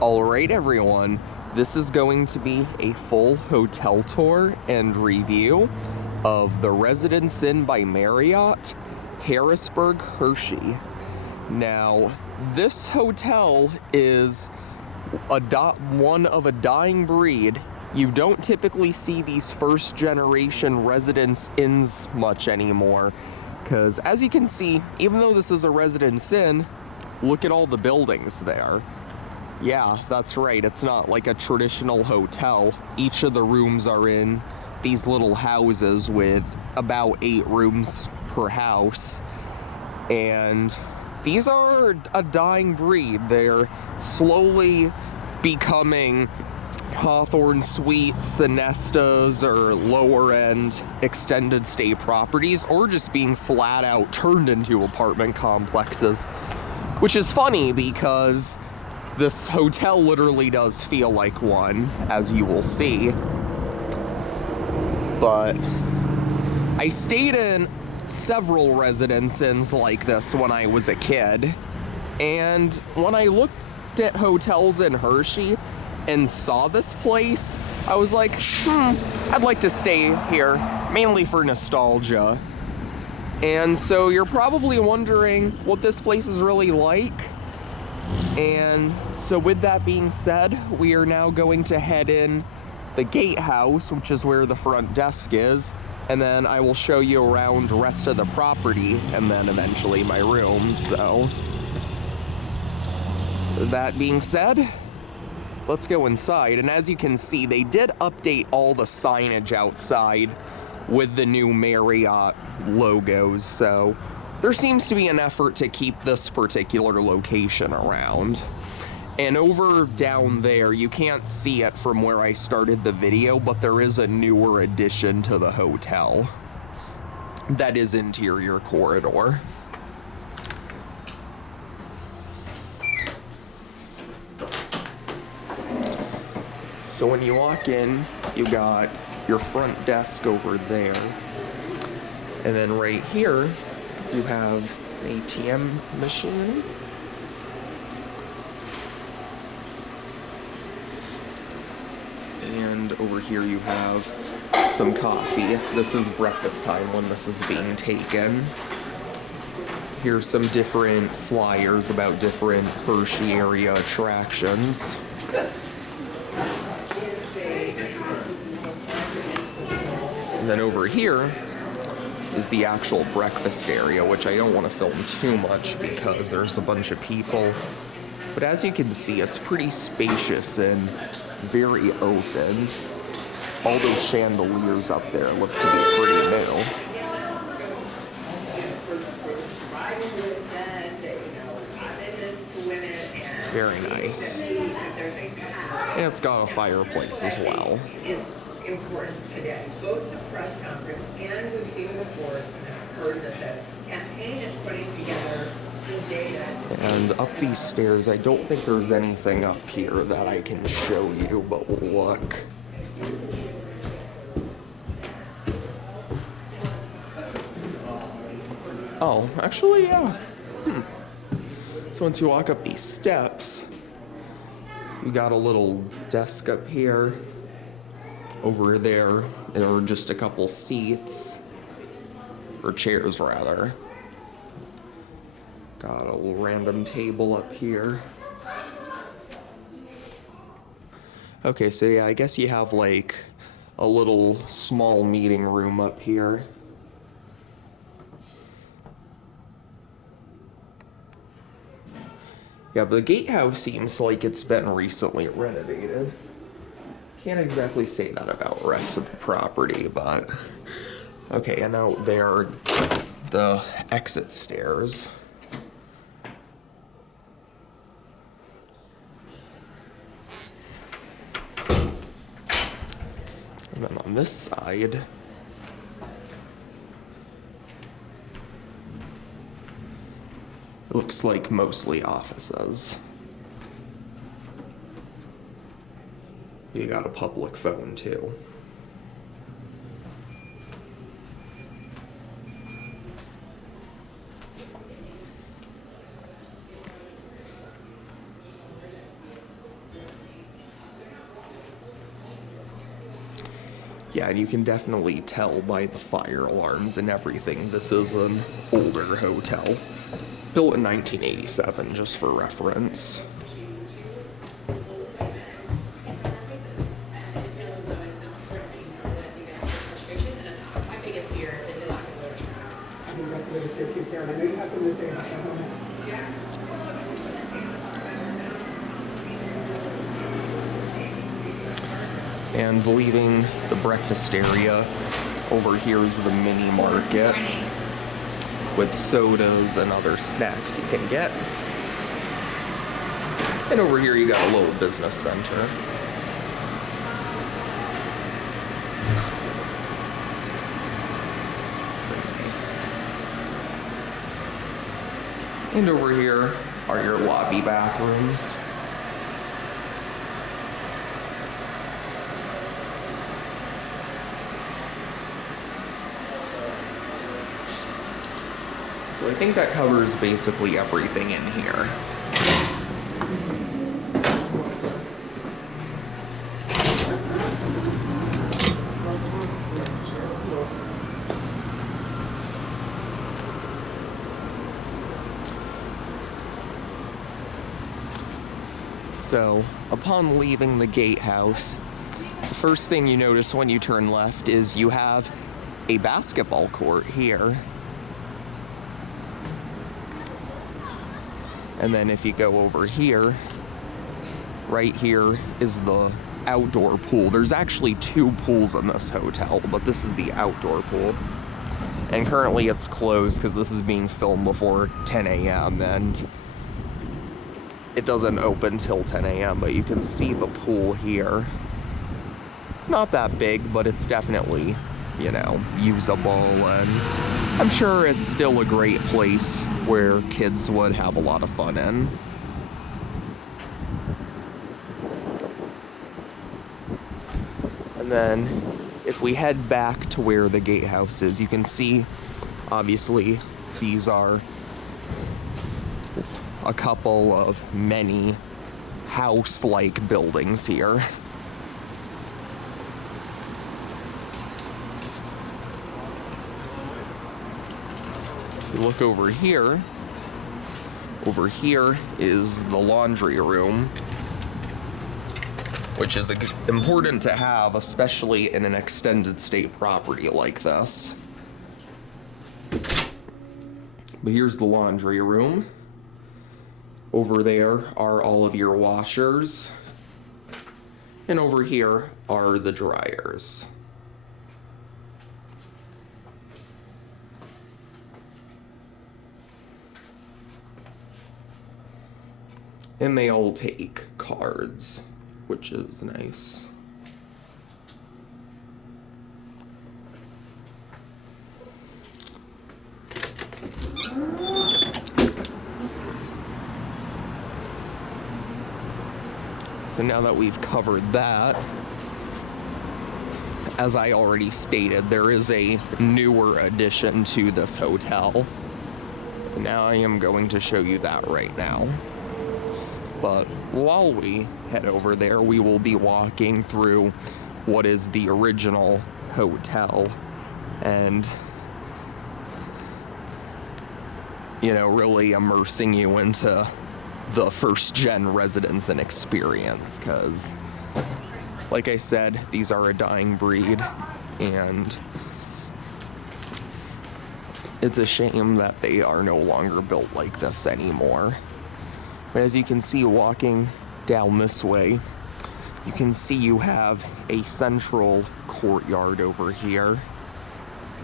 Alright everyone, this is going to be a full hotel tour and review of the Residence Inn by Marriott, Harrisburg-Hershey. Now, this hotel is one of a dying breed. You don't typically see these first generation Residence Inns much anymore, because as you can see, even though this is a Residence Inn, look at all the buildings there. Yeah, that's right, it's not like a traditional hotel. Each of the rooms are in these little houses with about 8 rooms per house. And these are a dying breed. They're slowly becoming Hawthorn Suites, Sonestas, or lower end extended stay properties, or just being flat out turned into apartment complexes. Which is funny because this hotel literally does feel like one, as you will see. But I stayed in several Residence Inns like this when I was a kid. And when I looked at hotels in Hershey and saw this place, I was like, I'd like to stay here, mainly for nostalgia. And so you're probably wondering what this place is really like. And so with that being said, we are now going to head in the gatehouse, which is where the front desk is, and then I will show you around the rest of the property and then eventually my room. So that being said, let's go inside. And as you can see, they did update all the signage outside with the new Marriott logos, so there seems to be an effort to keep this particular location around. And over down there, you can't see it from where I started the video, but there is a newer addition to the hotel. That is interior corridor. So when you walk in, you got your front desk over there. And then right here, you have an ATM machine. And over here you have some coffee. This is breakfast time when this is being taken. Here's some different flyers about different Hershey area attractions. And then over here is the actual breakfast area, which I don't want to film too much because there's a bunch of people. But as you can see, it's pretty spacious and very open. All those chandeliers up there look to be pretty new. Very nice. And it's got a fireplace as well. Important today. Both the press conference and we've seen reports and have heard that the campaign is putting together some data. And up these stairs, I don't think there's anything up here that I can show you, but look. Oh, actually, yeah. So once you walk up these steps, you got a little desk up here. Over there are just a couple seats, or chairs rather. Got a little random table up here. Okay, so yeah, I guess you have like a little small meeting room up here. Yeah, the gatehouse seems like it's been recently renovated. Can't exactly say that about the rest of the property, but okay, and out there are the exit stairs. And then on this side, it looks like mostly offices. You got a public phone too. Yeah, and you can definitely tell by the fire alarms and everything, this is an older hotel. Built in 1987, just for reference. I think that's the biggest fear too, Karen. I know you have something to say about that. And leaving the breakfast area, over here is the mini market with sodas and other snacks you can get. And over here you got a little business center. Very nice. And over here are your lobby bathrooms. So I think that covers basically everything in here. So, upon leaving the gatehouse, the first thing you notice when you turn left is you have a basketball court here. And then if you go over here, right here is the outdoor pool. There's actually 2 pools in this hotel, but this is the outdoor pool. And currently it's closed because this is being filmed before 10 a.m. and it doesn't open till 10 a.m., but you can see the pool here. It's not that big, but it's definitely, you know, usable, and I'm sure it's still a great place where kids would have a lot of fun in. And then if we head back to where the gatehouse is, you can see, obviously, these are a couple of many house-like buildings here. You look over here is the laundry room, which is important to have, especially in an extended stay property like this. But here's the laundry room. Over there are all of your washers, and over here are the dryers. And they all take cards, which is nice. So now that we've covered that, as I already stated, there is a newer addition to this hotel. And now I am going to show you that right now. But while we head over there, we will be walking through what is the original hotel and, you know, really immersing you into the first gen residence and experience, because like I said, these are a dying breed, and it's a shame that they are no longer built like this anymore. But as you can see, walking down this way, you can see you have a central courtyard over here,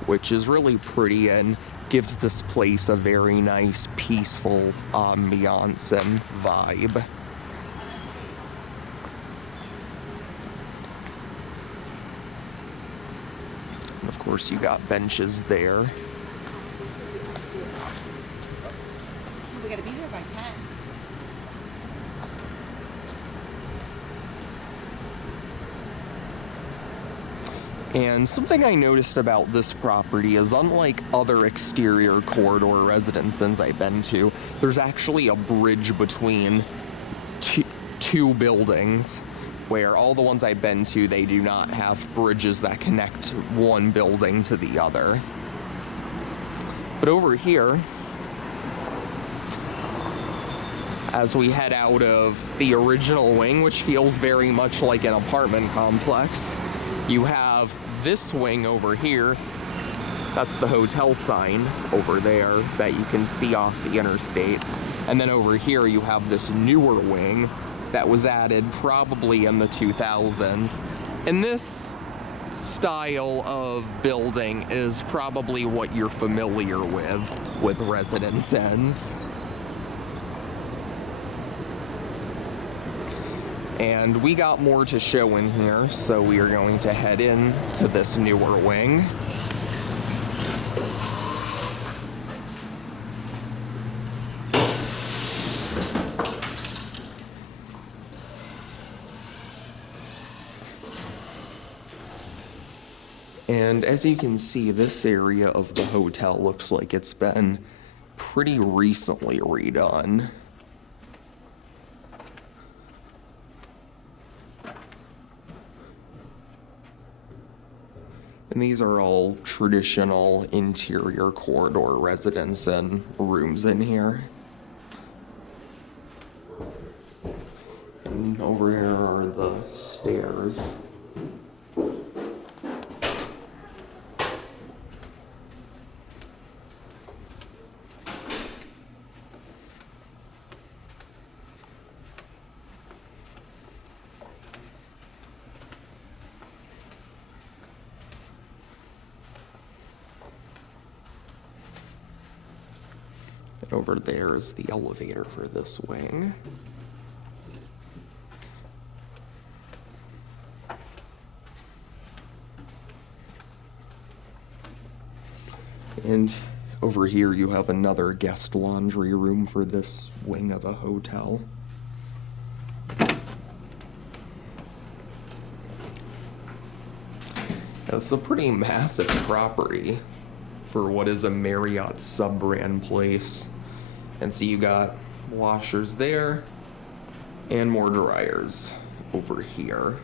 which is really pretty and gives this place a very nice, peaceful ambiance and vibe. And of course, you got benches there. We gotta be here by 10. And something I noticed about this property is, unlike other exterior corridor residences I've been to, there's actually a bridge between two buildings. where all the ones I've been to, they do not have bridges that connect one building to the other. But over here, as we head out of the original wing, which feels very much like an apartment complex, you have this wing over here. That's the hotel sign over there that you can see off the interstate. And then over here you have this newer wing that was added probably in the 2000s. And this style of building is probably what you're familiar with Residence Inns. And we got more to show in here, so we are going to head in to this newer wing. And as you can see, this area of the hotel looks like it's been pretty recently redone. And these are all traditional interior corridor residence and rooms in here. And over here are the stairs. And over there is the elevator for this wing. And over here you have another guest laundry room for this wing of the hotel. It's a pretty massive property for what is a Marriott sub-brand place. And so you got washers there and more dryers over here.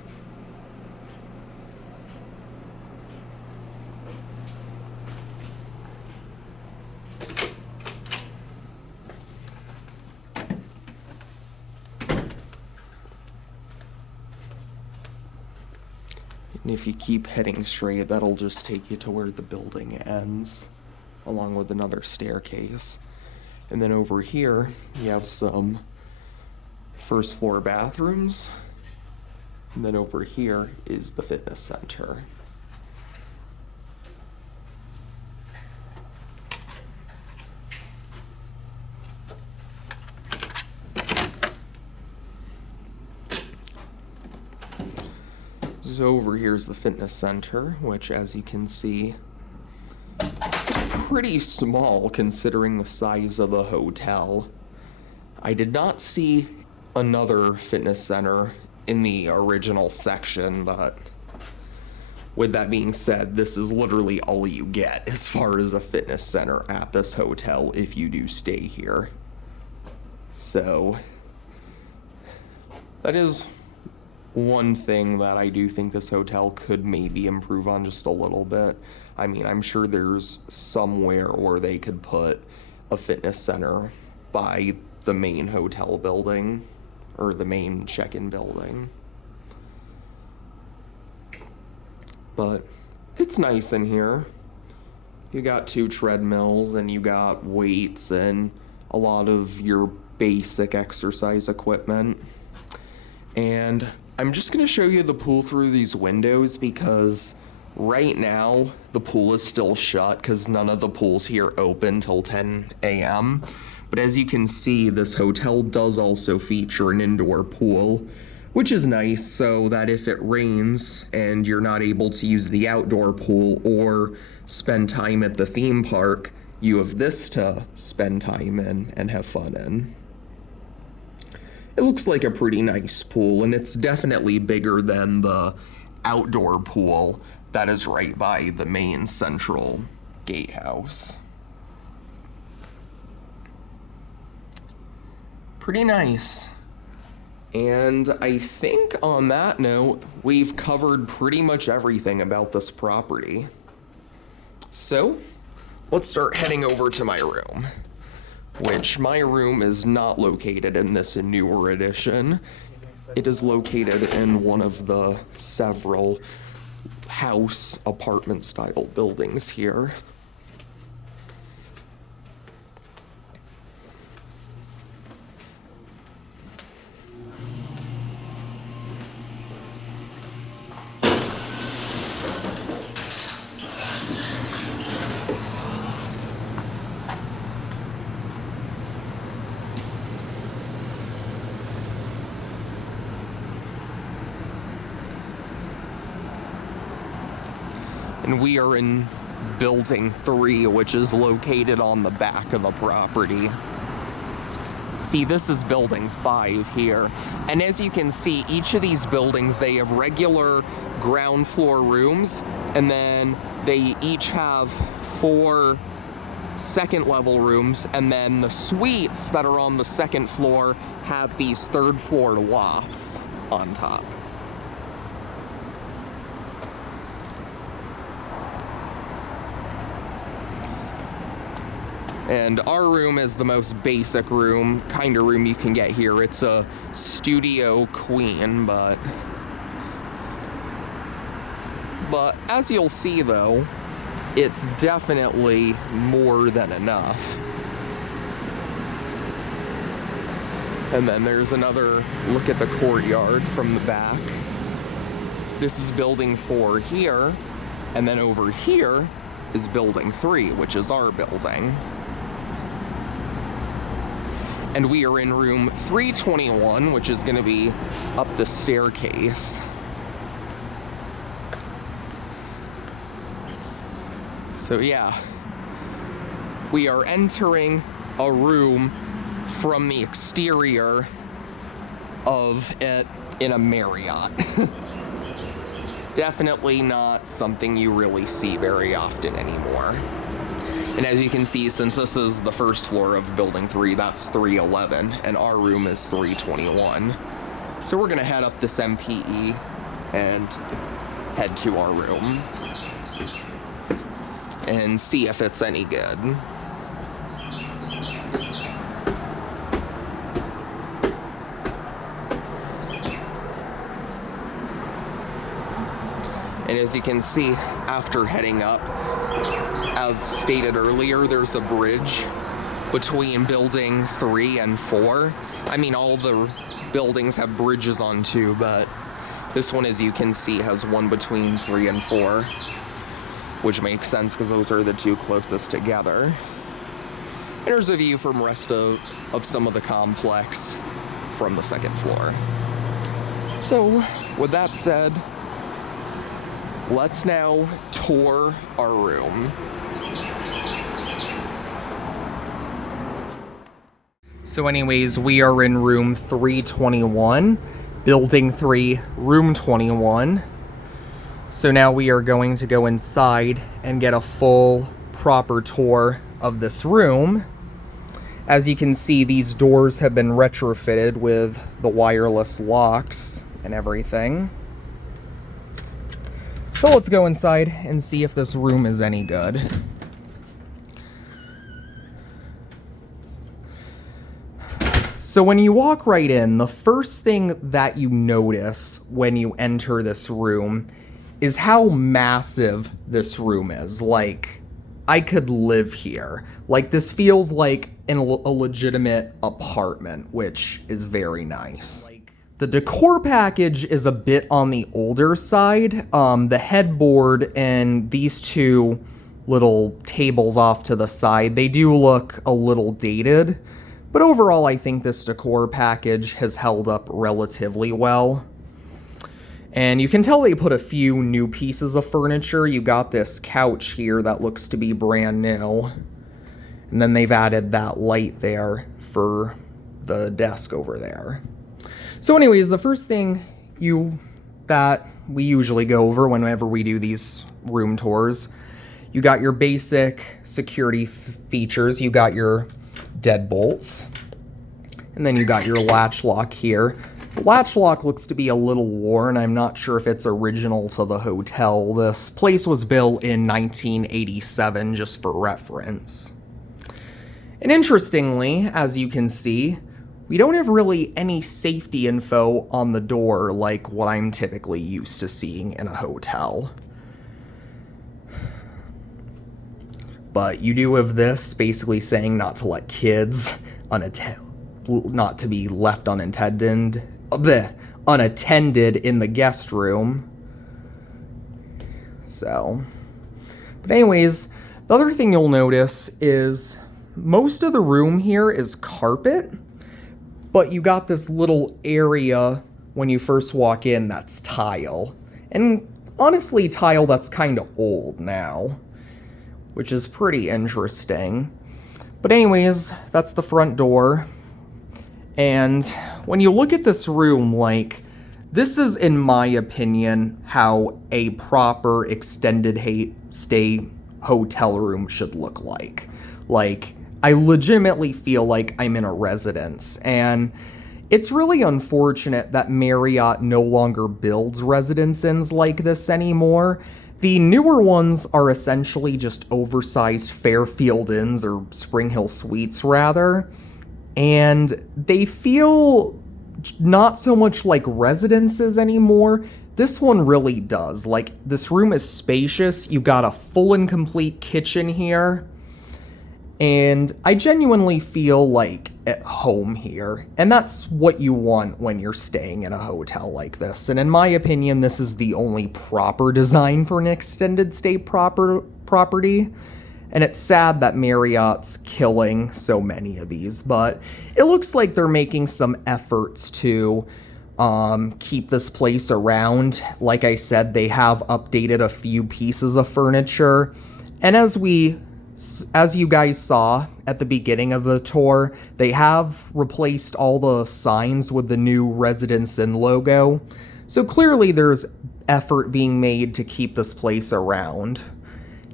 And if you keep heading straight, that'll just take you to where the building ends, along with another staircase. And then over here, you have some first floor bathrooms. And then over here is the fitness center. So over here is the fitness center, which, as you can see, pretty small considering the size of the hotel. I did not see another fitness center in the original section, but with that being said, this is literally all you get as far as a fitness center at this hotel if you do stay here. So that is one thing that I do think this hotel could maybe improve on just a little bit. I mean, I'm sure there's somewhere where they could put a fitness center by the main hotel building or the main check-in building. But it's nice in here. You got 2 treadmills and you got weights and a lot of your basic exercise equipment. And I'm just going to show you the pool through these windows because right now the pool is still shut because none of the pools here open till 10 a.m. But as you can see, this hotel does also feature an indoor pool, which is nice so that if it rains and you're not able to use the outdoor pool or spend time at the theme park, you have this to spend time in and have fun in. It looks like a pretty nice pool, and it's definitely bigger than the outdoor pool that is right by the main central gatehouse. Pretty nice. And I think on that note, we've covered pretty much everything about this property. So, let's start heading over to my room, which my room is not located in this newer edition. It is located in one of the several house apartment style buildings here. And we are in building 3, which is located on the back of the property. See, this is building 5 here. And as you can see, each of these buildings, they have regular ground floor rooms, and then they each have 4 second level rooms, and then the suites that are on the second floor have these 3rd floor lofts on top. And our room is the most basic room, kind of room you can get here. It's a studio queen, but as you'll see though, it's definitely more than enough. And then there's another look at the courtyard from the back. This is building 4 here, and then over here is building 3, which is our building. And we are in room 321, which is going to be up the staircase. So yeah, we are entering a room from the exterior of it in a Marriott. Definitely not something you really see very often anymore. And as you can see, since this is the first floor of building 3, that's 311, and our room is 321. So we're gonna head up this MPE and head to our room and see if it's any good. And as you can see, after heading up, as stated earlier, there's a bridge between building 3 and 4. I mean, all the buildings have bridges on too, but this one, as you can see, has one between 3 and 4, which makes sense because those are the 2 closest together. And there's a view from rest of some of the complex from the 2nd floor. So, with that said, let's now tour our room. So anyways, we are in room 321, building 3, room 21. So now we are going to go inside and get a full proper tour of this room. As you can see, these doors have been retrofitted with the wireless locks and everything. So let's go inside and see if this room is any good. So when you walk right in, the first thing that you notice when you enter this room is how massive this room is. Like, I could live here. Like, this feels like a legitimate apartment, which is very nice. The decor package is a bit on the older side. The headboard and these 2 little tables off to the side, they do look a little dated. But overall, I think this decor package has held up relatively well. And you can tell they put a few new pieces of furniture. You got this couch here that looks to be brand new. And then they've added that light there for the desk over there. So anyways, the first thing that we usually go over whenever we do these room tours, you got your basic security features. You got your deadbolts, and then you got your latch lock here. The latch lock looks to be a little worn. I'm not sure if it's original to the hotel. This place was built in 1987, just for reference. And interestingly, as you can see, we don't have really any safety info on the door like what I'm typically used to seeing in a hotel. But you do have this basically saying not to let kids not to be left unattended in the guest room. So, but anyways, the other thing you'll notice is most of the room here is carpet, but you got this little area when you first walk in that's tile. And honestly, tile that's kind of old now, which is pretty interesting. But anyways, that's the front door. And when you look at this room, like, this is, in my opinion, how a proper extended stay hotel room should look like. Like, I legitimately feel like I'm in a residence, and it's really unfortunate that Marriott no longer builds residence inns like this anymore. The newer ones are essentially just oversized Fairfield Inns, or Spring Hill Suites rather, and they feel not so much like residences anymore. This one really does. Like, this room is spacious. You got a full and complete kitchen here. And I genuinely feel like at home here. And that's what you want when you're staying in a hotel like this. And in my opinion, this is the only proper design for an extended stay property. And it's sad that Marriott's killing so many of these, but it looks like they're making some efforts to keep this place around. Like I said, they have updated a few pieces of furniture. And as you guys saw at the beginning of the tour, they have replaced all the signs with the new Residence Inn logo. So clearly there's effort being made to keep this place around.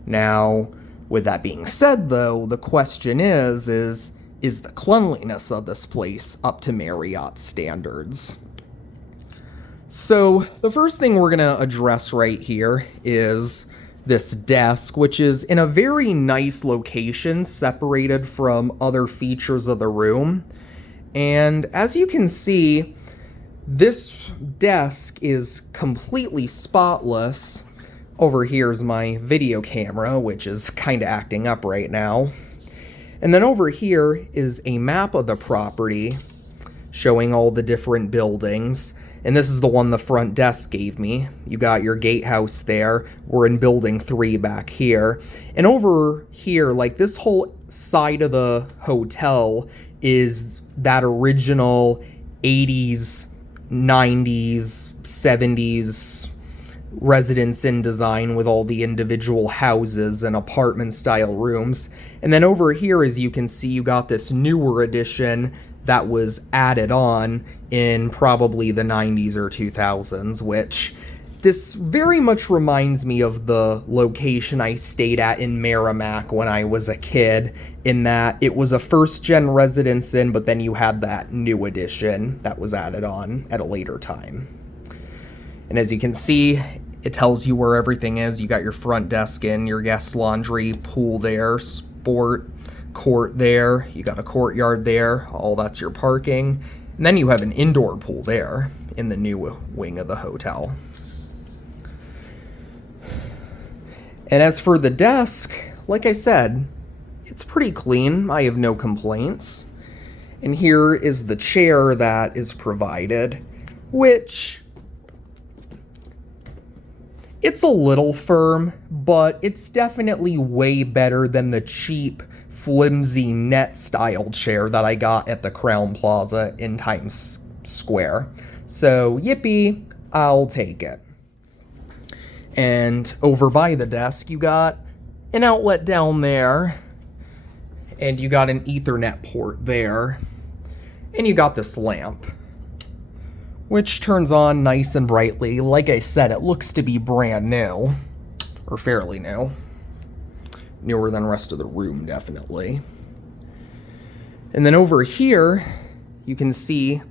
Now, with that being said though, the question is the cleanliness of this place up to Marriott standards? So the first thing we're gonna address right here is this desk, which is in a very nice location, separated from other features of the room. And as you can see, this desk is completely spotless. Over here is my video camera, which is kind of acting up right now. And then over here is a map of the property showing all the different buildings. And this is the one the front desk gave me. You got your gatehouse there. We're in building 3 back here. And over here, like, this whole side of the hotel is that original 80s, 90s, 70s Residence Inn design with all the individual houses and apartment style rooms. And then over here, as you can see, you got this newer edition that was added on in probably the 90s or 2000s, which this very much reminds me of the location I stayed at in Merrimack when I was a kid, in that it was a first-gen Residence Inn, but then you had that new edition that was added on at a later time. And as you can see, it tells you where everything is. You got your front desk in, your guest laundry, pool there, sport court there, you got a courtyard there, all that's your parking. And then you have an indoor pool there in the new wing of the hotel. And as for the desk, like I said, it's pretty clean. I have no complaints. And here is the chair that is provided, which it's a little firm, but it's definitely way better than the cheap, flimsy net style chair that I got at the Crown Plaza in Times Square. So yippee, I'll take it. And over by the desk, you got an outlet down there, and you got an Ethernet port there, and you got this lamp, which turns on nice and brightly. Like I said, it looks to be brand new, or fairly new. Newer than the rest of the room, definitely. And then over here, you can see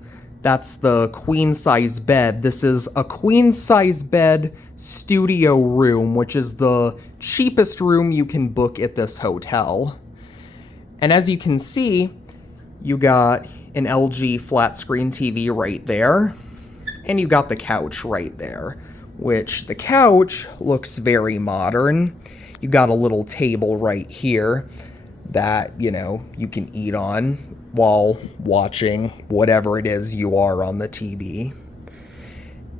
That's the queen size bed. This is a queen size bed studio room, which is the cheapest room you can book at this hotel. And as you can see, you got an LG flat screen TV right there, and you got the couch right there, which the couch looks very modern. You got a little table right here that, you know, you can eat on while watching whatever it is you are on the TV.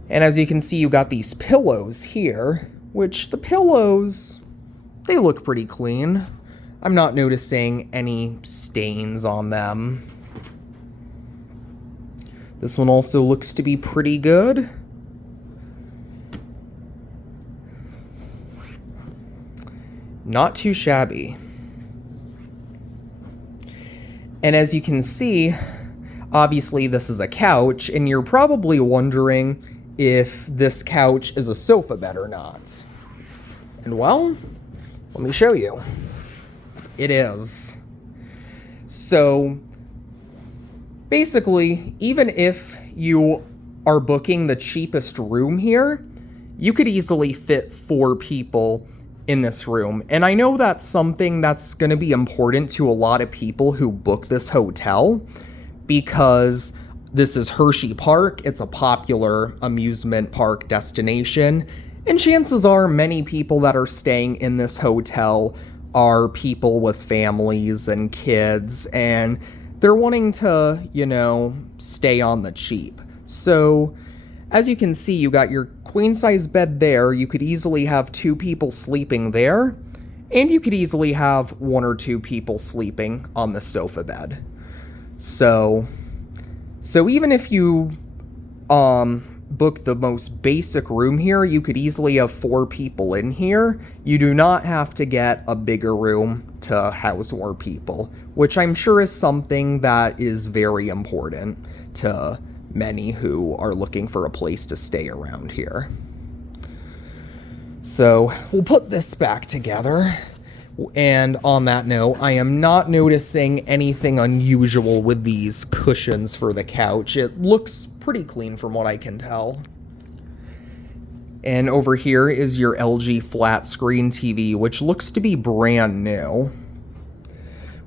And as you can see, you got these pillows here, which the pillows, they look pretty clean. I'm not noticing any stains on them. This one also looks to be pretty good. Not too shabby. And as you can see, obviously this is a couch, and you're probably wondering if this couch is a sofa bed or not. And well, let me show you. It is. So basically, even if you are booking the cheapest room here, you could easily fit 4 people in this room. And I know that's something that's going to be important to a lot of people who book this hotel, because this is Hersheypark. It's a popular amusement park destination, and chances are many people that are staying in this hotel are people with families and kids, and they're wanting to, you know, stay on the cheap. So as you can see, you got your queen size bed there. You could easily have 2 people sleeping there, and you could easily have 1 or 2 people sleeping on the sofa bed. So even if you book the most basic room here, you could easily have 4 people in here. You do not have to get a bigger room to house more people, which I'm sure is something that is very important to many who are looking for a place to stay around here. So we'll put this back together. And on that note, I am not noticing anything unusual with these cushions for the couch. It looks pretty clean from what I can tell. And over here is your LG flat screen TV, which looks to be brand new.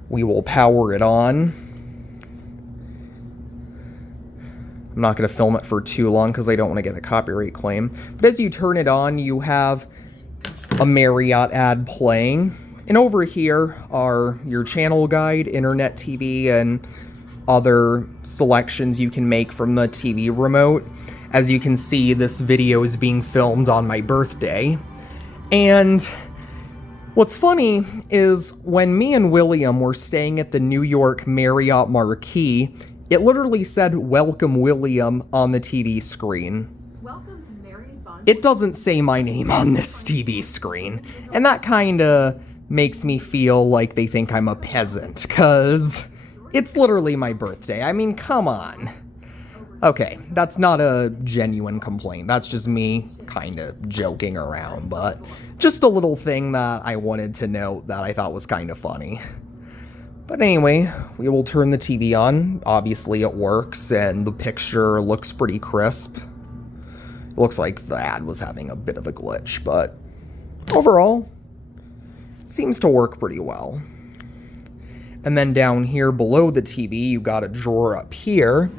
We will power it on. I'm not going to film it for too long because I don't want to get a copyright claim. But as you turn it on, you have a Marriott ad playing. And over here are your channel guide, internet TV, and other selections you can make from the TV remote. As you can see, this video is being filmed on my birthday. And what's funny is when me and William were staying at the New York Marriott Marquis, it literally said, "Welcome, William," on the TV screen. Welcome to Marriott Bond. It doesn't say my name on this TV screen. And that kinda makes me feel like they think I'm a peasant, because it's literally my birthday. I mean, come on. Okay, that's not a genuine complaint. That's just me kind of joking around, but just a little thing that I wanted to note that I thought was kind of funny. But anyway, we will turn the TV on. Obviously it works, and the picture looks pretty crisp. It looks like the ad was having a bit of a glitch, but overall, it seems to work pretty well. And then down here below the TV, you got a drawer up here,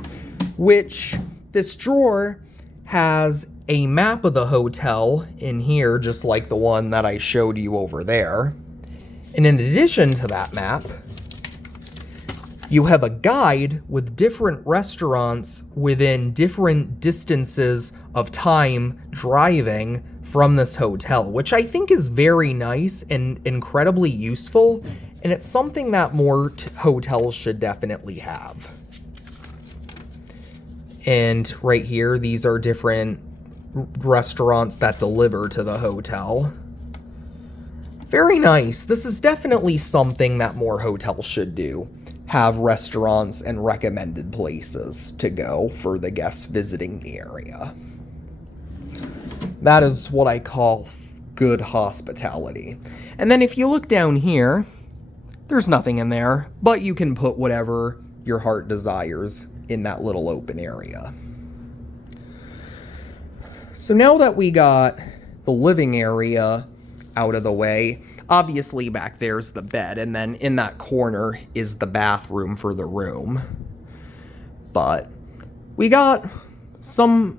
which this drawer has a map of the hotel in here, just like the one that I showed you over there. And in addition to that map, you have a guide with different restaurants within different distances of time driving from this hotel, which I think is very nice and incredibly useful, and it's something that more hotels should definitely have. And right here, these are different restaurants that deliver to the hotel. Very nice. This is definitely something that more hotels should do. Have restaurants and recommended places to go for the guests visiting the area. That is what I call good hospitality. And then if you look down here, there's nothing in there, but you can put whatever your heart desires in that little open area. So now that we got the living area out of the way, obviously back there's the bed, and then in that corner is the bathroom for the room. But we got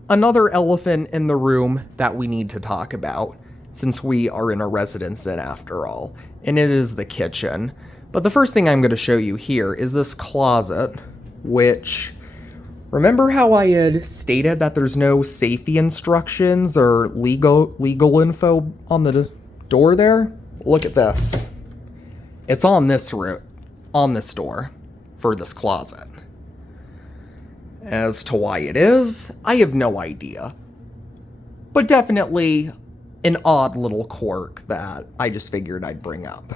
another elephant in the room that we need to talk about, since we are in a Residence Inn after all, and it is the kitchen. But the first thing I'm going to show you here is this closet, which, remember how I had stated that there's no safety instructions or legal info on the door there? Look at this. It's on this door for this closet. As to why it is, I have no idea. But definitely an odd little quirk that I just figured I'd bring up.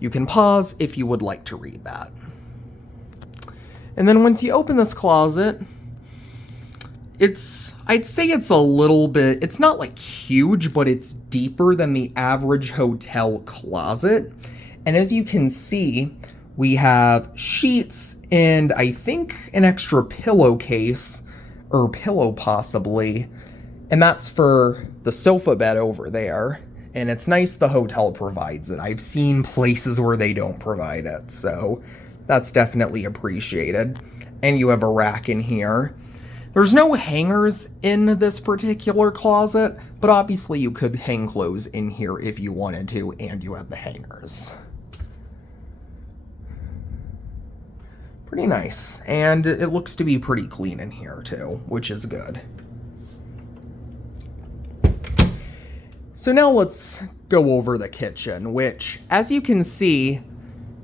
You can pause if you would like to read that. And then once you open this closet, I'd say it's a little bit, it's not like huge, but it's deeper than the average hotel closet. And as you can see, we have sheets and I think an extra pillowcase, or pillow possibly, and that's for the sofa bed over there. And it's nice the hotel provides it. I've seen places where they don't provide it, so that's definitely appreciated. And you have a rack in here. There's no hangers in this particular closet, but obviously you could hang clothes in here if you wanted to, and you have the hangers. Pretty nice, and it looks to be pretty clean in here too, which is good. So now let's go over the kitchen, which, as you can see,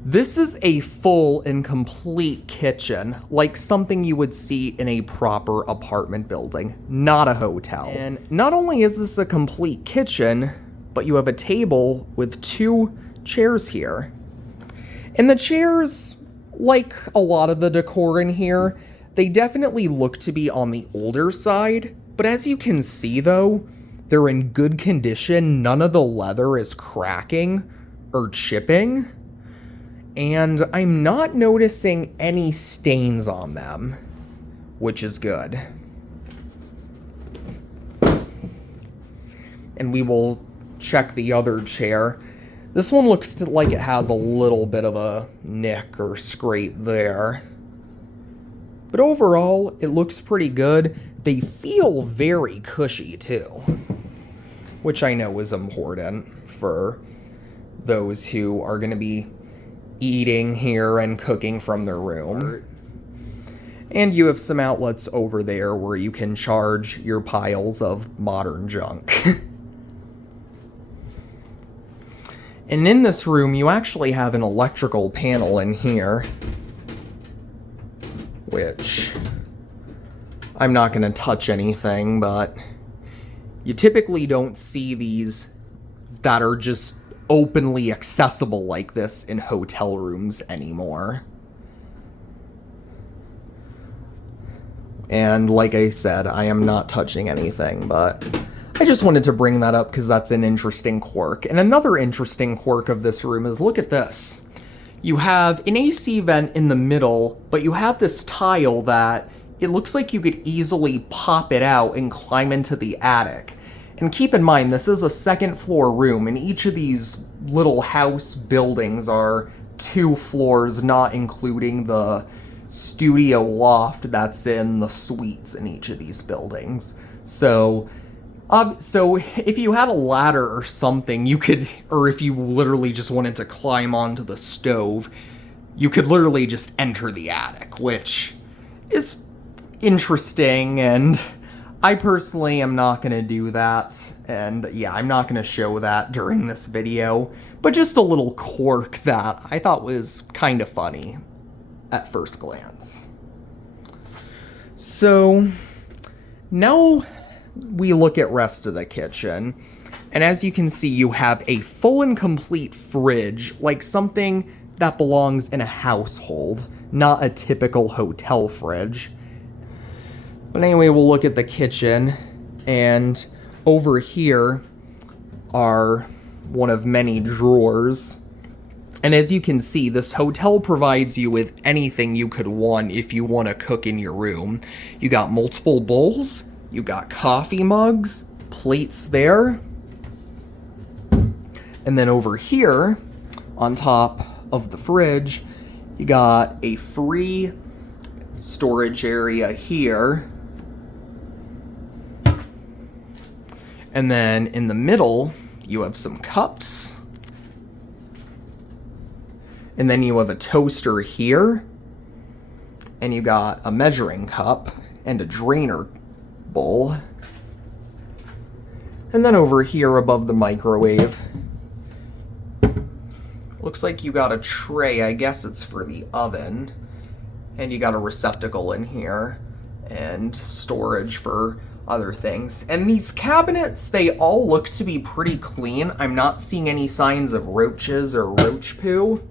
this is a full and complete kitchen, like something you would see in a proper apartment building, not a hotel. And not only is this a complete kitchen, but you have a table with 2 chairs here. And the chairs, like a lot of the decor in here, they definitely look to be on the older side, but as you can see though, they're in good condition. None of the leather is cracking or chipping. And I'm not noticing any stains on them, which is good. And we will check the other chair. This one looks like it has a little bit of a nick or scrape there. But overall, it looks pretty good. They feel very cushy too, which I know is important for those who are going to be eating here and cooking from their room. And you have some outlets over there where you can charge your piles of modern junk. And in this room, you actually have an electrical panel in here, which I'm not going to touch anything, but you typically don't see these that are just openly accessible like this in hotel rooms anymore. And like I said, I am not touching anything, but I just wanted to bring that up because that's an interesting quirk. And another interesting quirk of this room is, look at this. You have an AC vent in the middle, but you have this tile that it looks like you could easily pop it out and climb into the attic. And keep in mind, this is a 2nd floor room, and each of these little house buildings are 2 floors, not including the studio loft that's in the suites in each of these buildings. So if you had a ladder or something, you could, or if you literally just wanted to climb onto the stove, you could literally just enter the attic, which is interesting, and I personally am not going to do that, and yeah, I'm not going to show that during this video, but just a little quirk that I thought was kind of funny at first glance. So now we look at rest of the kitchen, and as you can see, you have a full and complete fridge, like something that belongs in a household, not a typical hotel fridge. But anyway, we'll look at the kitchen, and over here are one of many drawers. And as you can see, this hotel provides you with anything you could want if you want to cook in your room. You got multiple bowls, you got coffee mugs, plates there. And then over here, on top of the fridge, you got a free storage area here. And then in the middle, you have some cups. And then you have a toaster here. And you got a measuring cup and a drainer bowl. And then over here above the microwave, looks like you got a tray. I guess it's for the oven. And you got a receptacle in here and storage for other things. And these cabinets, they all look to be pretty clean. I'm not seeing any signs of roaches or roach poo,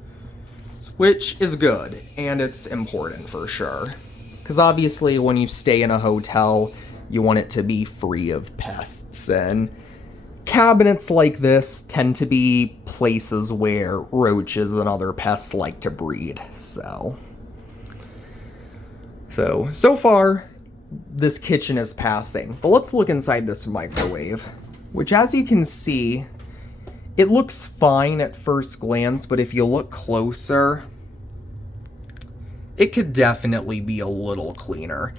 which is good, and it's important for sure. Because obviously when you stay in a hotel, you want it to be free of pests, and cabinets like this tend to be places where roaches and other pests like to breed. So far, this kitchen is passing. But let's look inside this microwave, which, as you can see, it looks fine at first glance, but if you look closer, it could definitely be a little cleaner.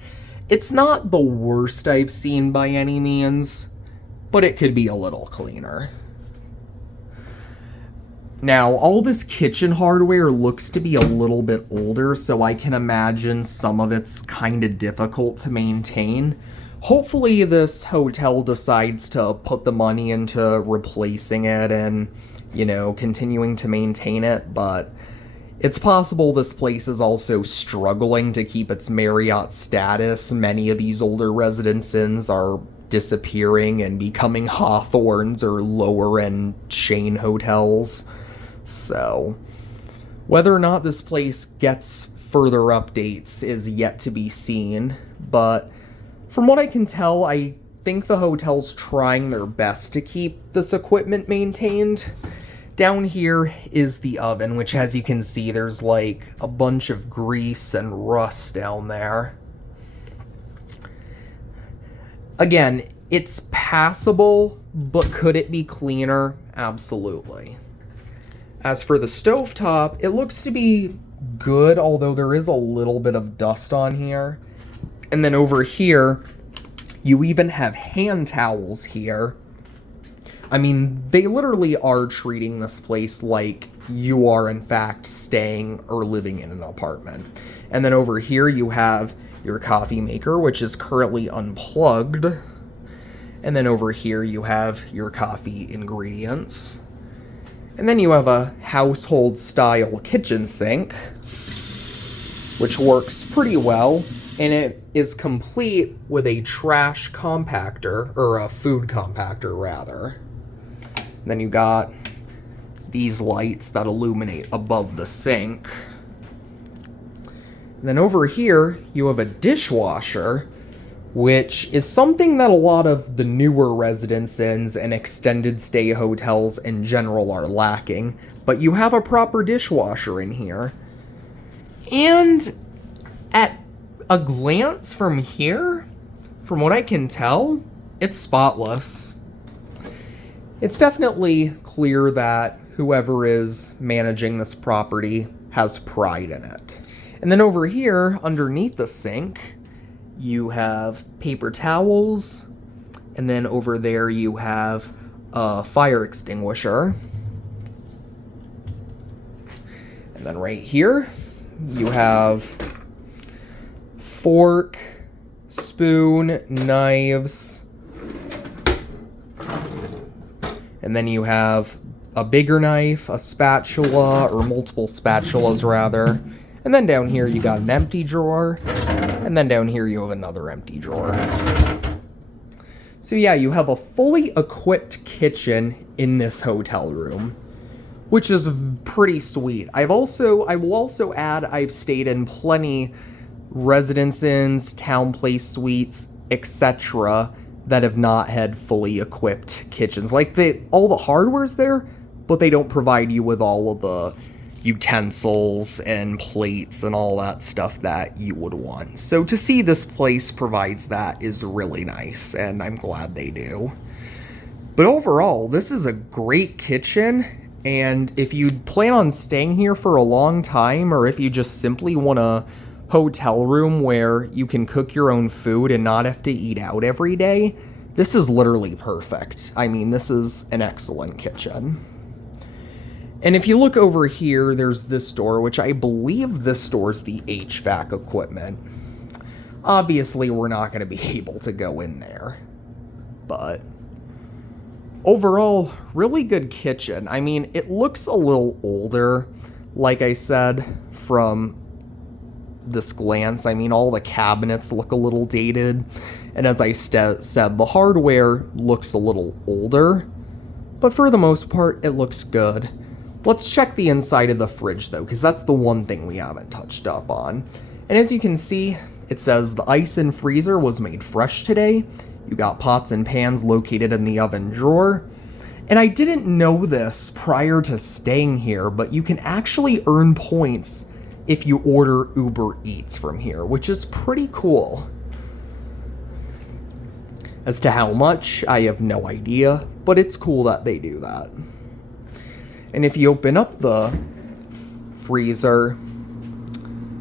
It's not the worst I've seen by any means, but it could be a little cleaner. Now, all this kitchen hardware looks to be a little bit older, so I can imagine some of it's kind of difficult to maintain. Hopefully this hotel decides to put the money into replacing it and, you know, continuing to maintain it, but it's possible this place is also struggling to keep its Marriott status. Many of these older Residence Inns are disappearing and becoming Hawthorns or lower-end chain hotels. So, whether or not this place gets further updates is yet to be seen, but from what I can tell, I think the hotel's trying their best to keep this equipment maintained. Down here is the oven, which, as you can see, there's like a bunch of grease and rust down there. Again, it's passable, but could it be cleaner? Absolutely. As for the stovetop, it looks to be good, although there is a little bit of dust on here. And then over here, you even have hand towels here. I mean, they literally are treating this place like you are, in fact, staying or living in an apartment. And then over here, you have your coffee maker, which is currently unplugged. And then over here, you have your coffee ingredients. And then you have a household-style kitchen sink, which works pretty well, and it is complete with a trash compactor, or a food compactor, rather. And then you got these lights that illuminate above the sink. And then over here, you have a dishwasher, which is something that a lot of the newer Residence Inns and extended stay hotels in general are lacking. But you have a proper dishwasher in here. And at a glance from here, from what I can tell, it's spotless. It's definitely clear that whoever is managing this property has pride in it. And then over here, underneath the sink, you have paper towels, and then over there you have a fire extinguisher. And then right here, you have fork, spoon, knives, and then you have a bigger knife, a spatula, or multiple spatulas rather. And then down here you got an empty drawer, and then down here you have another empty drawer. So yeah, you have a fully equipped kitchen in this hotel room, which is pretty sweet. I will also add, I've stayed in plenty Residence Inns, Town Place Suites, etc. that have not had fully equipped kitchens. Like, all the hardware's there, but they don't provide you with all of the utensils and plates and all that stuff that you would want. So to see this place provides that is really nice, and I'm glad they do. But overall, this is a great kitchen, and if you plan on staying here for a long time, or if you just simply want a hotel room where you can cook your own food and not have to eat out every day, this is literally perfect. I mean, this is an excellent kitchen. And if you look over here, there's this door, which I believe this stores the HVAC equipment. Obviously, we're not going to be able to go in there. But overall, really good kitchen. I mean, it looks a little older, like I said, from this glance. I mean, all the cabinets look a little dated. And as I said, the hardware looks a little older. But for the most part, it looks good. Let's check the inside of the fridge, though, because that's the one thing we haven't touched up on. And as you can see, it says the ice and freezer was made fresh today. You got pots and pans located in the oven drawer. And I didn't know this prior to staying here, but you can actually earn points if you order Uber Eats from here, which is pretty cool. As to how much, I have no idea, but it's cool that they do that. And if you open up the freezer,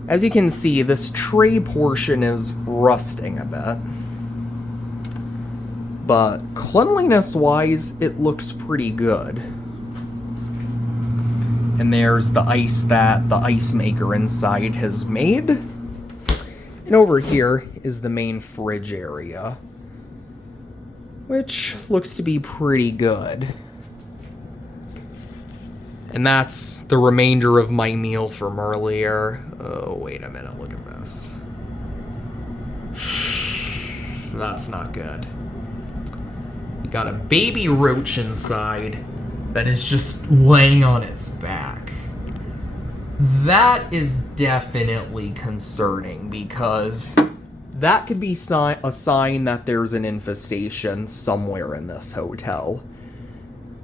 as you can see, this tray portion is rusting a bit. But cleanliness-wise, it looks pretty good. And there's the ice that the ice maker inside has made. And over here is the main fridge area, which looks to be pretty good. And that's the remainder of my meal from earlier. Oh, wait a minute, look at this. That's not good. You got a baby roach inside that is just laying on its back. That is definitely concerning, because that could be a sign that there's an infestation somewhere in this hotel.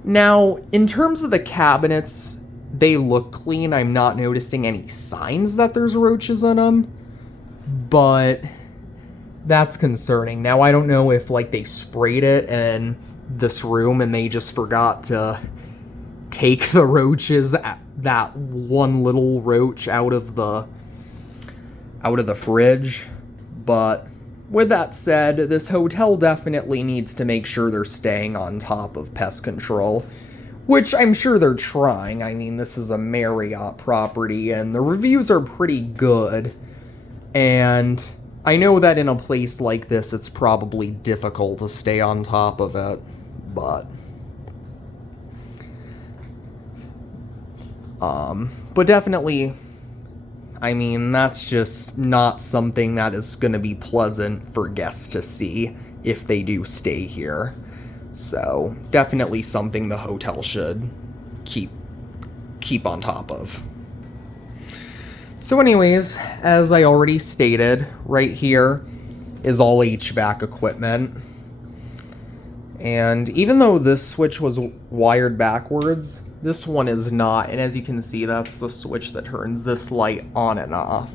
Now, in terms of the cabinets, they look clean. I'm not noticing any signs that there's roaches in them, but that's concerning. Now, I don't know if, like, they sprayed it in this room and they just forgot to take the roaches, that one little roach out of the fridge. But with that said, this hotel definitely needs to make sure they're staying on top of pest control, which I'm sure they're trying. I mean, this is a Marriott property, and the reviews are pretty good. And I know that in a place like this, it's probably difficult to stay on top of it, but definitely, I mean, that's just not something that is going to be pleasant for guests to see if they do stay here. So, definitely something the hotel should keep on top of. So anyways, as I already stated, right here is all HVAC equipment. And even though this switch was wired backwards, this one is not, and as you can see, that's the switch that turns this light on and off.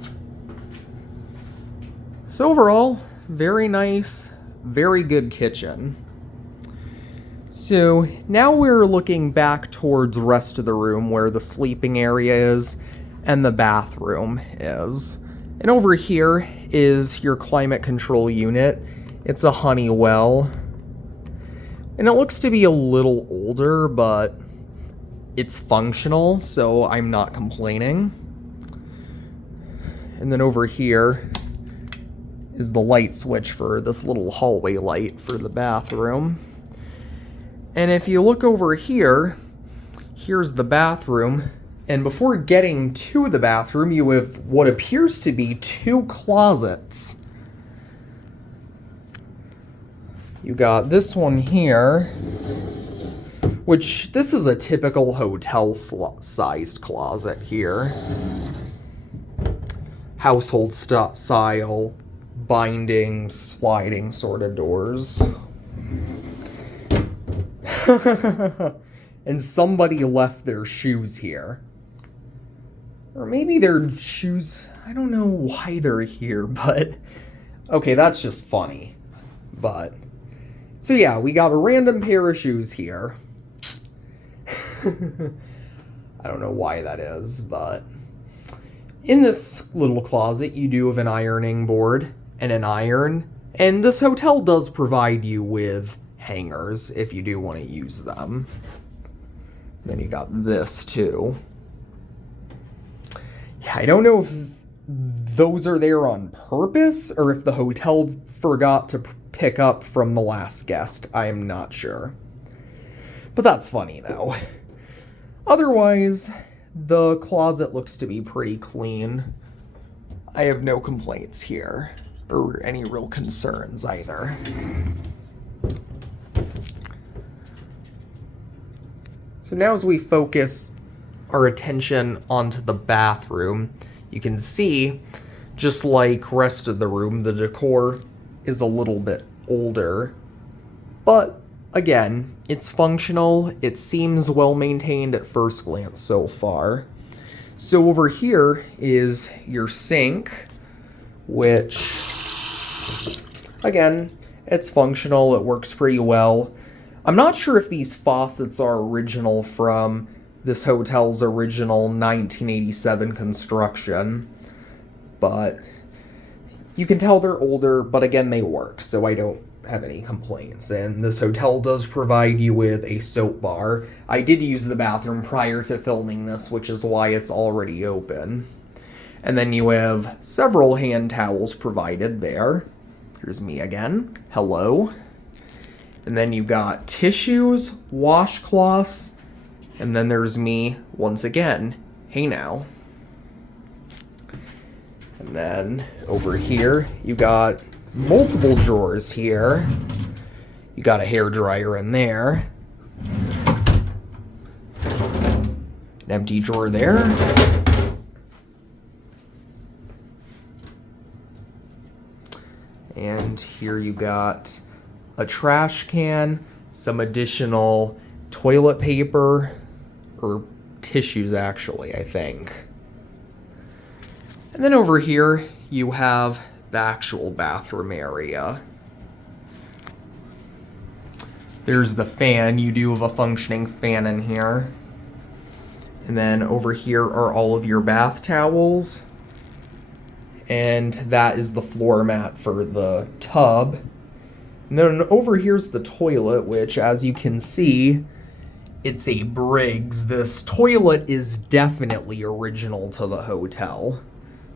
So overall, very nice, very good kitchen. So now we're looking back towards the rest of the room where the sleeping area is and the bathroom is. And over here is your climate control unit. It's a Honeywell. And it looks to be a little older, but it's functional, so I'm not complaining. And then over here is the light switch for this little hallway light for the bathroom. And if you look over here, here's the bathroom. And before getting to the bathroom, you have what appears to be 2 closets. You got this one here, which this is a typical hotel-sized closet here. Household style, binding, sliding sort of doors. And somebody left their shoes here. Or maybe they're shoes. I don't know why they're here, but okay, that's just funny. But so yeah, we got a random pair of shoes here. I don't know why that is, but in this little closet, you do have an ironing board and an iron, and this hotel does provide you with hangers if you do want to use them. Then you got this too. Yeah, I don't know if those are there on purpose or if the hotel forgot to pick up from the last guest. I am not sure. But that's funny though. Otherwise, the closet looks to be pretty clean. I have no complaints here, or any real concerns either. So now as we focus our attention onto the bathroom, you can see, just like rest of the room, the decor is a little bit older. But again, it's functional. It seems well maintained at first glance so far. So over here is your sink, which, again, it's functional. It works pretty well. I'm not sure if these faucets are original from this hotel's original 1987 construction, but you can tell they're older, but again, they work, so I don't have any complaints. And this hotel does provide you with a soap bar. I did use the bathroom prior to filming this, which is why it's already open. And then you have several hand towels provided there. Here's me again. Hello. And then you got tissues, washcloths, and then there's me once again. Hey now. And then over here, you got multiple drawers here. You got a hairdryer in there. An empty drawer there. And here you got a trash can, some additional toilet paper, or tissues actually, I think. And then over here, you have the actual bathroom area. There's the fan. You do have a functioning fan in here. And then over here are all of your bath towels. And that is the floor mat for the tub. And then over here's the toilet, which, as you can see, it's a Briggs. This toilet is definitely original to the hotel.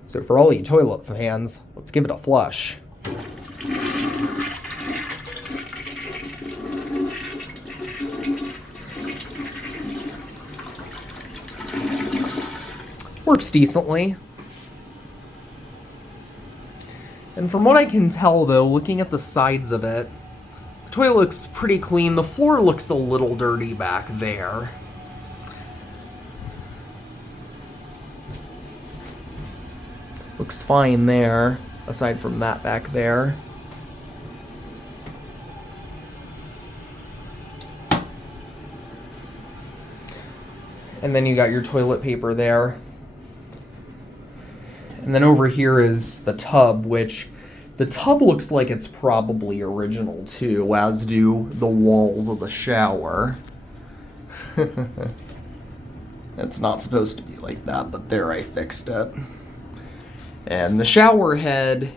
So for all you toilet fans, let's give it a flush. Works decently. And from what I can tell though, looking at the sides of it, the toilet looks pretty clean. The floor looks a little dirty back there. Looks fine there, aside from that back there. And then you got your toilet paper there. And then over here is the tub, which the tub looks like it's probably original too, as do the walls of the shower. It's not supposed to be like that, but there, I fixed it. And the shower head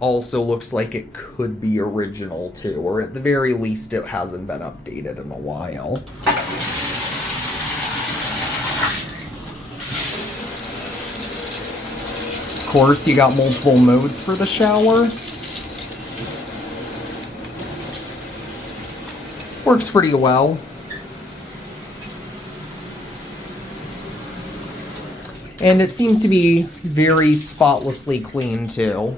also looks like it could be original too, or at the very least it hasn't been updated in a while. Of course, you got multiple modes for the shower. Works pretty well. And it seems to be very spotlessly clean too.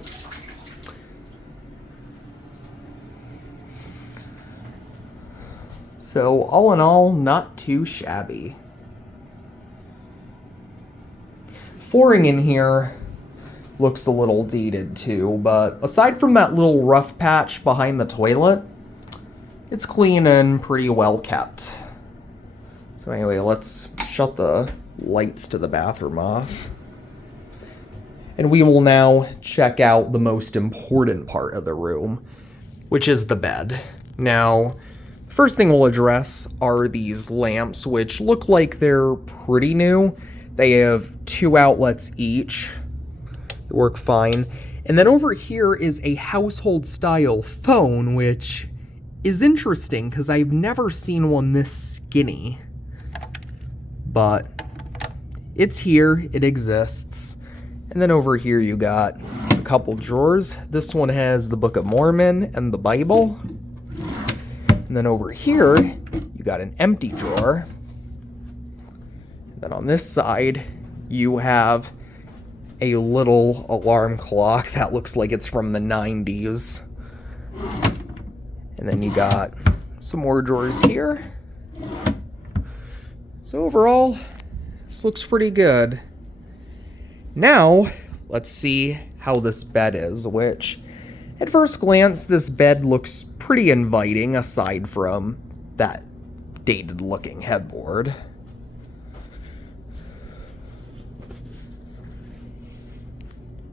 So all in all, not too shabby. Flooring in here looks a little dated too, but aside from that little rough patch behind the toilet, it's clean and pretty well kept. So anyway, let's shut the lights to the bathroom off. And we will now check out the most important part of the room, which is the bed. Now, first thing we'll address are these lamps, which look like they're pretty new. They have 2 outlets each. They work fine. And then over here is a household style phone, which is interesting because I've never seen one this skinny. But it's here, it exists. And then over here you got a couple drawers. This one has the Book of Mormon and the Bible. And then over here, you got an empty drawer. And then on this side, you have a little alarm clock that looks like it's from the 90s. And then you got some more drawers here. So overall, this looks pretty good. Now, let's see how this bed is, which, at first glance, this bed looks pretty inviting, aside from that dated-looking headboard.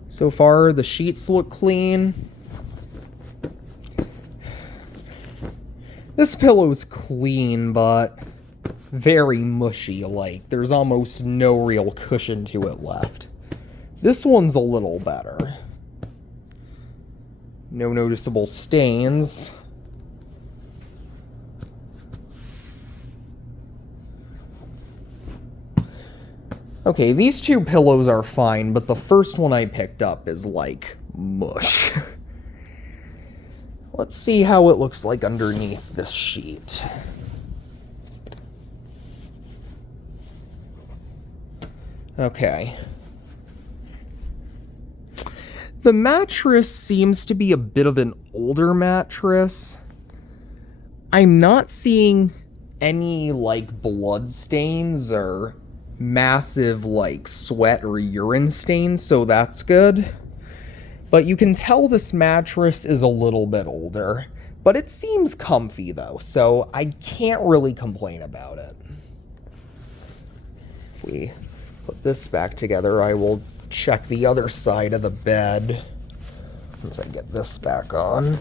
So far, the sheets look clean. This pillow's clean, but very mushy, like there's almost no real cushion to it left. This one's a little better. No noticeable stains. Okay, these 2 pillows are fine, but the first one I picked up is like mush. Let's see how it looks like underneath this sheet. Okay. The mattress seems to be a bit of an older mattress. I'm not seeing any, like, blood stains or massive, like, sweat or urine stains, so that's good. But you can tell this mattress is a little bit older. But it seems comfy, though, so I can't really complain about it. If we put this back together, I will check the other side of the bed once I get this back on.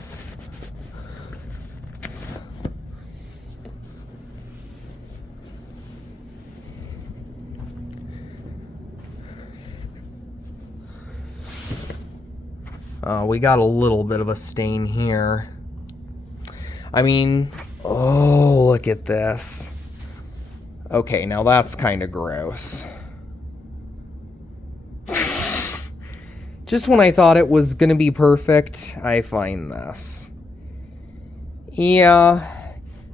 We got a little bit of a stain here. I mean, oh, look at this. Okay, now that's kind of gross. Just when I thought it was gonna be perfect, I find this. Yeah,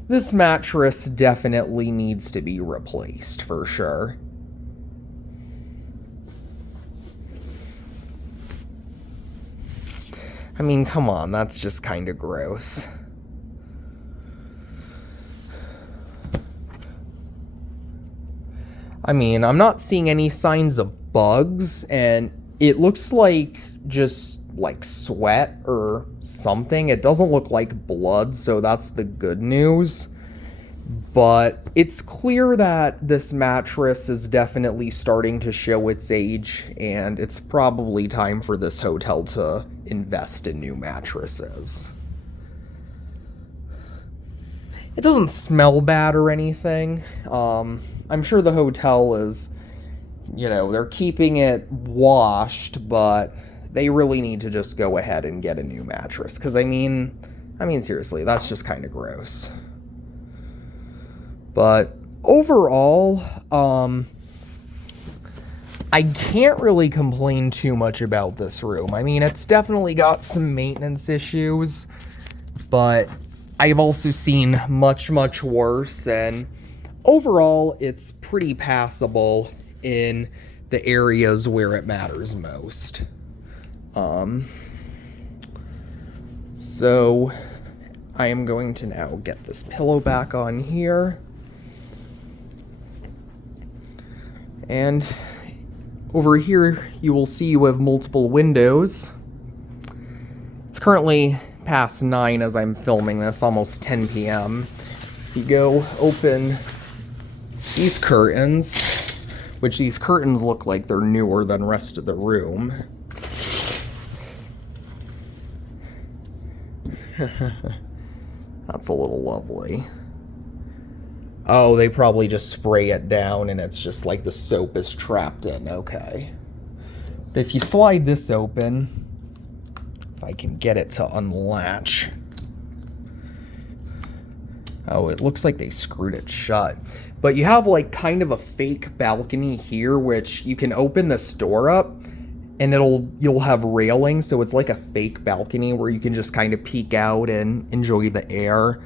this mattress definitely needs to be replaced, for sure. I mean, come on, that's just kind of gross. I mean, I'm not seeing any signs of bugs, and it looks like just like sweat or something. It doesn't look like blood, so that's the good news. But it's clear that this mattress is definitely starting to show its age, and it's probably time for this hotel to invest in new mattresses. It doesn't smell bad or anything. I'm sure the hotel is, they're keeping it washed, but they really need to just go ahead and get a new mattress. Because, I mean, seriously, that's just kind of gross. But overall, I can't really complain too much about this room. I mean, it's definitely got some maintenance issues, but I've also seen much, much worse, and overall, it's pretty passable in the areas where it matters most. So I am going to now get this pillow back on here. And over here, you will see you have multiple windows. It's currently past 9 as I'm filming this, almost 10 p.m. If you go open these curtains, which these curtains look like they're newer than the rest of the room. That's a little lovely. Oh, they probably just spray it down and it's just like the soap is trapped in. Okay. But if you slide this open, if I can get it to unlatch. Oh, it looks like they screwed it shut. But you have like kind of a fake balcony here, which you can open this door up and you'll have railing, so it's like a fake balcony where you can just kind of peek out and enjoy the air.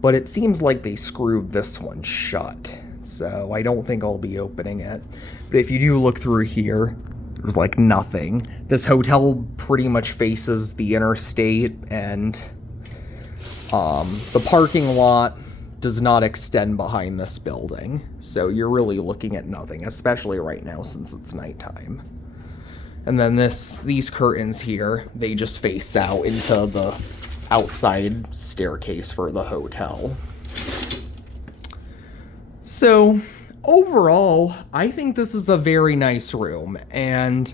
But it seems like they screwed this one shut, so I don't think I'll be opening it. But if you do look through here, there's like nothing. This hotel pretty much faces the interstate, and the parking lot does not extend behind this building. So you're really looking at nothing, especially right now since it's nighttime. And then these curtains here, they just face out into the outside staircase for the hotel. So overall, I think this is a very nice room, and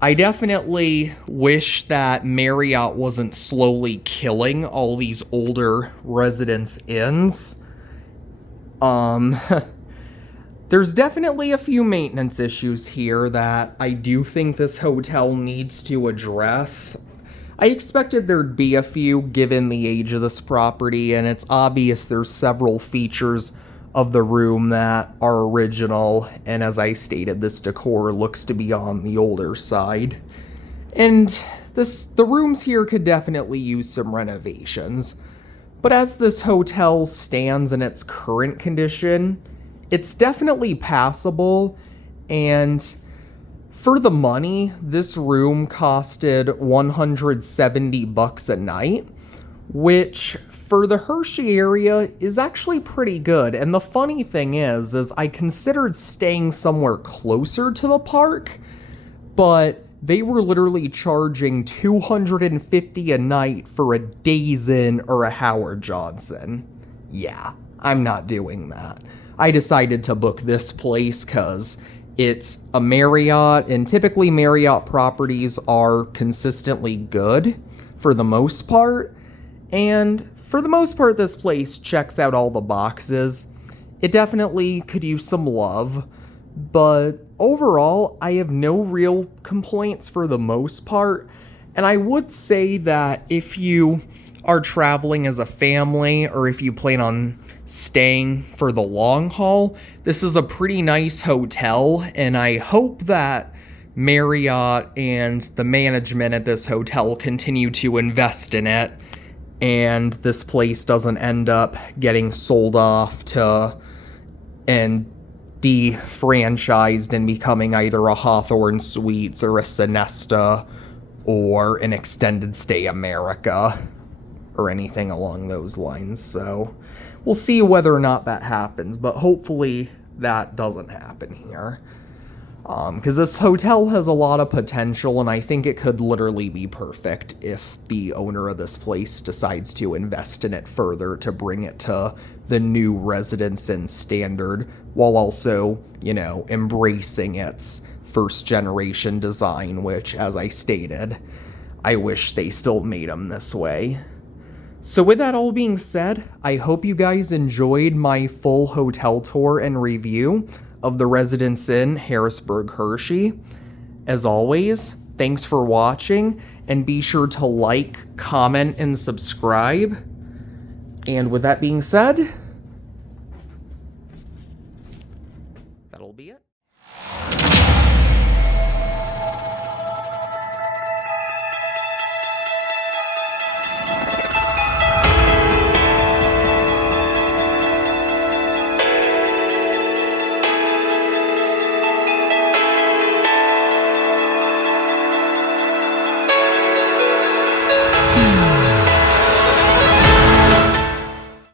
I definitely wish that Marriott wasn't slowly killing all these older residence inns. There's definitely a few maintenance issues here that I do think this hotel needs to address. I expected there'd be a few given the age of this property, and it's obvious there's several features of the room that are original, and as I stated, this decor looks to be on the older side. And the rooms here could definitely use some renovations. But as this hotel stands in its current condition, it's definitely passable, and for the money, this room costed $170 a night, which for the Hershey area is actually pretty good. And the funny thing is I considered staying somewhere closer to the park, but they were literally charging $250 a night for a Days Inn or a Howard Johnson. Yeah, I'm not doing that. I decided to book this place because it's a Marriott, and typically Marriott properties are consistently good for the most part. And for the most part, this place checks out all the boxes. It definitely could use some love, but overall, I have no real complaints for the most part. And I would say that if you are traveling as a family, or if you plan on staying for the long haul, this is a pretty nice hotel, and I hope that Marriott and the management at this hotel continue to invest in it, and this place doesn't end up getting sold off to and defranchised and becoming either a Hawthorn Suites or a Sonesta or an Extended Stay America or anything along those lines. So we'll see whether or not that happens, but hopefully that doesn't happen here. Because this hotel has a lot of potential, and I think it could literally be perfect if the owner of this place decides to invest in it further to bring it to the new Residence Inn standard, while also, embracing its first generation design, which, as I stated, I wish they still made them this way. So with that all being said, I hope you guys enjoyed my full hotel tour and review of the Residence Inn Harrisburg-Hershey. As always, thanks for watching, and be sure to like, comment, and subscribe. And with that being said, that'll be it.